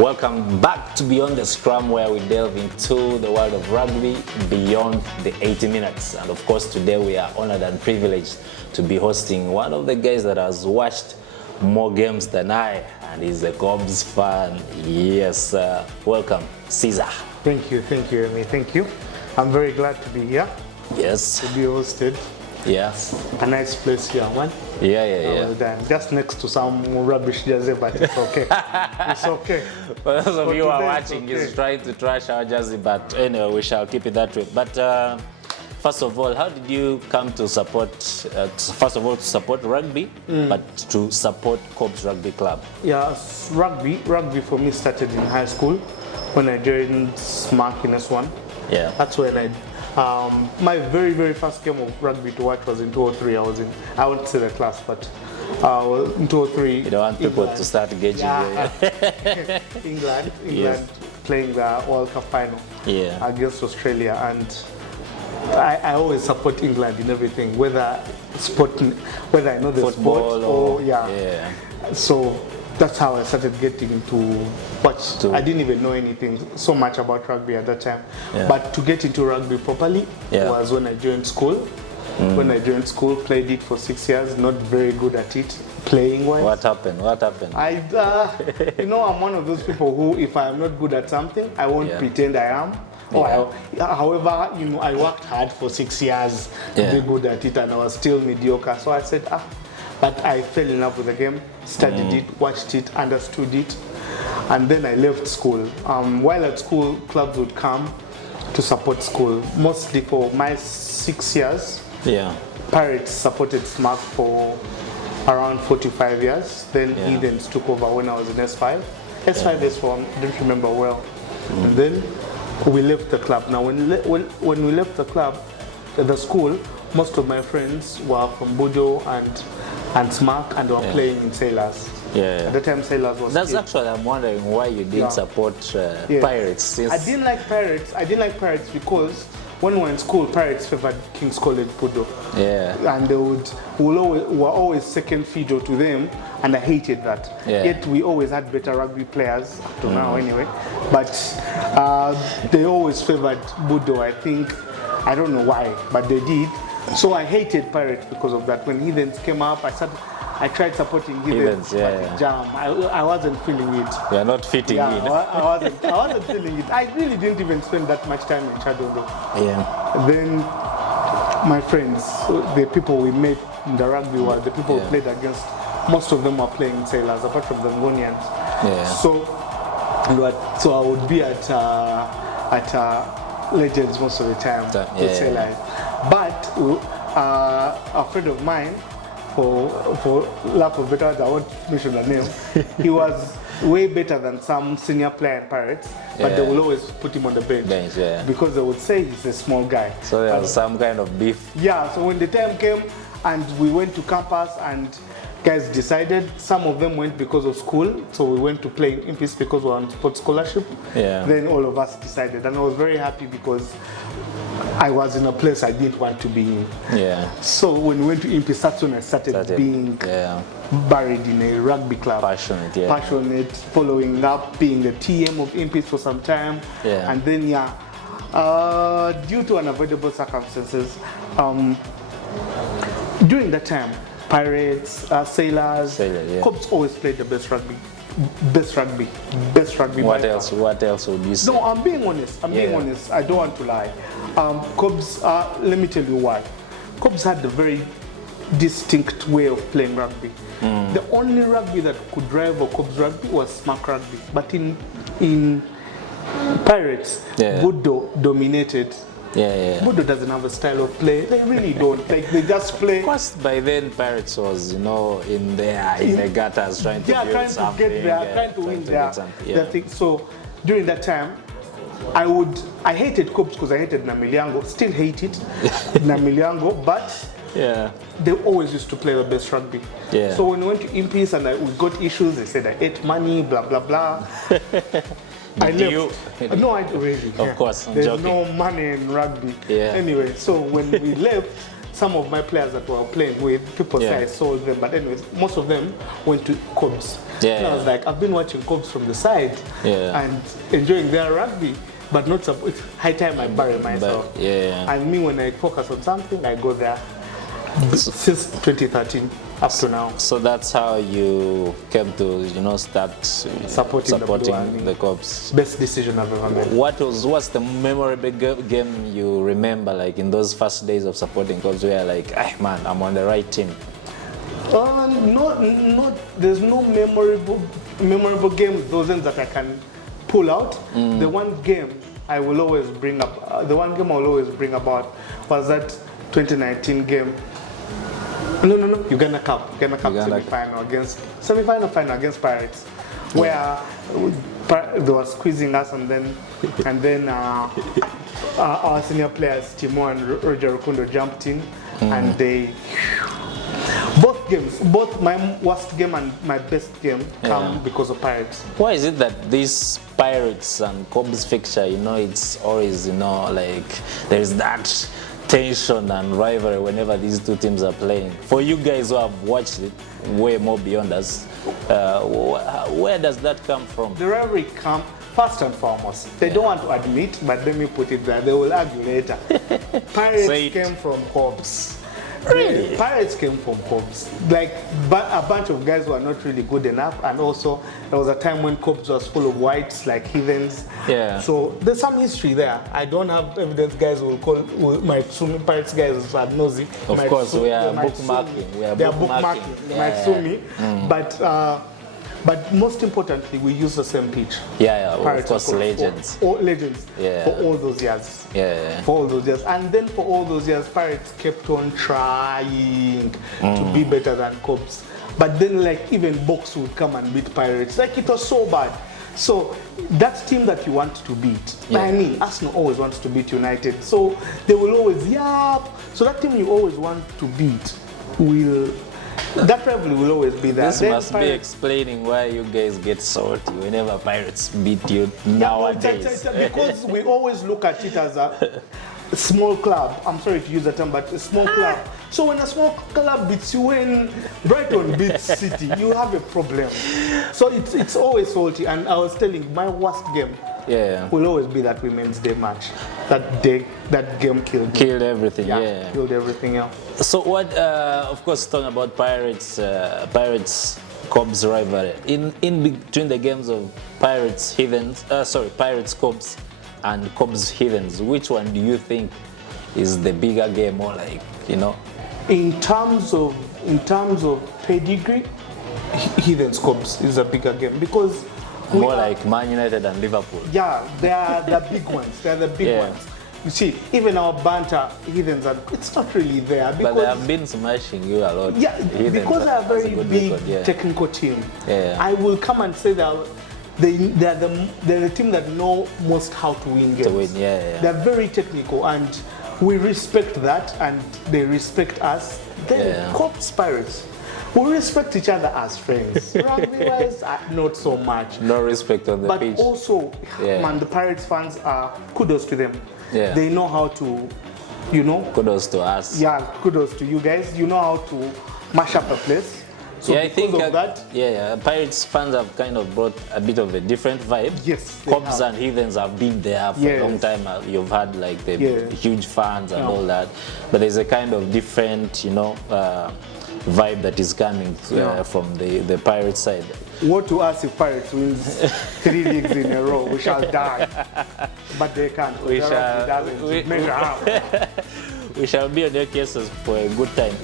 Welcome back to Beyond the Scrum, where we delve into the world of rugby beyond the 80 minutes. And of course, today we are honored and privileged to be hosting one of the guys that has watched more games than I, and he's a Kobs fan. Yes, welcome, Caesar. Thank you, Amy. Thank you. I'm very glad to be here. Yes. To be hosted. Yes. A nice place here, man. Yeah. Well done. Just next to some rubbish jersey, but it's okay. It's okay. For those of you who are today, watching, okay. he's trying to trash our jersey, but anyway, we shall keep it that way. But first of all, how did you come to support, first of all, to support rugby, but to support Kobs Rugby Club? Yeah, rugby for me started in high school when I joined SMAC in S1. Yeah. That's when my very first game of rugby to watch was in 2003. I won't say the class, but in 2003. You don't want people to start gauging you. England Yes. playing the World Cup final against Australia, and I always support England in everything, whether I know the Football sport or yeah. So that's how I started getting to watch. I didn't even know anything so much about rugby at that time. Yeah. But to get into rugby properly was when I joined school. When I joined school, played it for 6 years, not very good at it, playing wise. What happened? I'm one of those people who, if I'm not good at something, I won't pretend I am. However, I worked hard for 6 years to be good at it, and I was still mediocre. So I said, but I fell in love with the game, studied it, watched it, understood it, and then I left school. While at school, clubs would come to support school, mostly for my 6 years. Yeah. Pirates supported SMAC for around 45 years. Then Heathens took over when I was in S5. S4, I don't remember well. And then we left the club. Now, when we left the club, the school, most of my friends were from Budo and SMAC, and were playing in Sailors. At the time, Sailors was. That's actually, I'm wondering why you didn't support Pirates. Since I didn't like Pirates. Because when we were in school, Pirates favored King's College Budo. Yeah. And they were always second fiddle to them, and I hated that. Yet we always had better rugby players up to now anyway. But they always favored Budo, I think. I don't know why, but they did. So I hated Pirates because of that. When Heathens came up, I tried supporting Heathens, but it jammed. I wasn't feeling it. You're not fitting in. I wasn't feeling it. I really didn't even spend that much time in Chadondo. Yeah. Then my friends, the people we met in the rugby world, the people we played against, most of them were playing Sailors, apart from the Ngonians. Yeah. So I would be at Legends most of the time with Sailors. But a friend of mine, for lack of better words, I won't mention the name, he was way better than some senior player in Pirates, but they will always put him on the bench because they would say he's a small guy. So there was some kind of beef. Yeah, so when the time came and we went to campus and guys decided, some of them went because of school, so we went to play in Impis because we were on sports scholarship. Then all of us decided, and I was very happy because I was in a place I didn't want to be in. So when we went to Impis, that's when I started being buried in a rugby club. Passionate, following up, being the TM of Impis for some time. And then due to unavoidable circumstances, during that time, Pirates, Sailors, Kobs always played the best rugby. What else would you say? No, I'm being honest. I don't want to lie. Kobs, let me tell you why. Kobs had a very distinct way of playing rugby. The only rugby that could rival Kobs rugby was SMAC rugby. But in Pirates, Budo dominated. Budo doesn't have a style of play. They really don't. Like, they just play. Of course, by then Pirates was, in the gutters trying to build something. Trying to win their thing. So during that time, I hated Kobs because I hated Namiliango. Still hate it, Namiliango, but they always used to play the best rugby. So when we went to Impis and we got issues, they said I ate money, blah blah blah. I left. No, I really. Of course, I'm There's joking. no money in rugby. Anyway, so when we left, some of my players that we were playing with, people say I sold them, but anyways, most of them went to Kobs. And I was like, I've been watching Kobs from the side and enjoying their rugby, but not it's high time I bury myself. And me, when I focus on something, I go there. Since 2013 up to now. So that's how you came to, you know, start supporting the Kobs. Best decision I've ever made. What's the memorable game you remember, like in those first days of supporting Kobs, where like, man, I'm on the right team? There's no memorable game those ends that I can pull out. The one game I will always bring up, was that 2019 game. No, Uganda Cup semi-final final against Pirates, where they were squeezing us, and then our senior players Timo and Roger Rukundo jumped in, and they both my worst game and my best game come because of Pirates. Why is it that these Pirates and Kobs fixture, you know, it's always, you know, like there's that tension and rivalry whenever these two teams are playing? For you guys who have watched it way more beyond us, where does that come from? The rivalry comes first and foremost. They don't want to admit, but let me put it there. They will argue later. Pirates came from Kobs. Really? Pirates came from Kobs. Like a bunch of guys who are not really good enough, and also there was a time when Kobs was full of whites like Heathens. So there's some history there. I don't have evidence. Guys might sue me. Pirates guys are nosy. Of course, we are bookmarking. They are bookmarking. They might sue me. But most importantly, we use the same pitch. Of course, legends. Legends for all those years. For all those years. And then for all those years, Pirates kept on trying to be better than Kobs. But then, like, even Box would come and beat Pirates. Like, it was so bad. So that team that you want to beat, I mean, Arsenal always wants to beat United. So they will always, so that team you always want to beat that rivalry will always be there. This must be explaining why you guys get salty whenever Pirates beat you nowadays. Because we always look at it as a small club. I'm sorry to use the term, but a small club. So when a small club beats you, when Brighton beats City, you have a problem. So it's always salty. And I was telling, my worst game will always be that Women's Day match. That game killed everything. Killed everything else. So what? Of course, talking about Pirates Kobs rivalry. In between the games of Pirates Kobs and Kobs Heathens, which one do you think is the bigger game, or like, you know? In terms of pedigree, Heathens Kobs is a bigger game because more like Man United and Liverpool. Yeah, they are the big ones. They are the big ones. You see, even our banter, Heathens, it's not really there. Because, but they have been smashing you a lot. Because they are a very big technical team. I will come and say that they're the team that know most how to win games. They're very technical, and we respect that, and they respect us. Then Kobs Pirates, we respect each other as friends. Rugby-wise, not so much. No respect on the pitch. But also, man, the Pirates fans kudos to them. They know how to, you know. Kudos to us. Kudos to you guys. You know how to mash up a place. So I think Pirates fans have kind of brought a bit of a different vibe. Kobs and Heathens have been there for a long time. You've had like the huge fans and all that, but there's a kind of different, you know, vibe that is coming from the Pirates side. What to us if Pirates wins 3 leagues in a row? We shall die, but they can't. We shall be on their cases for a good time.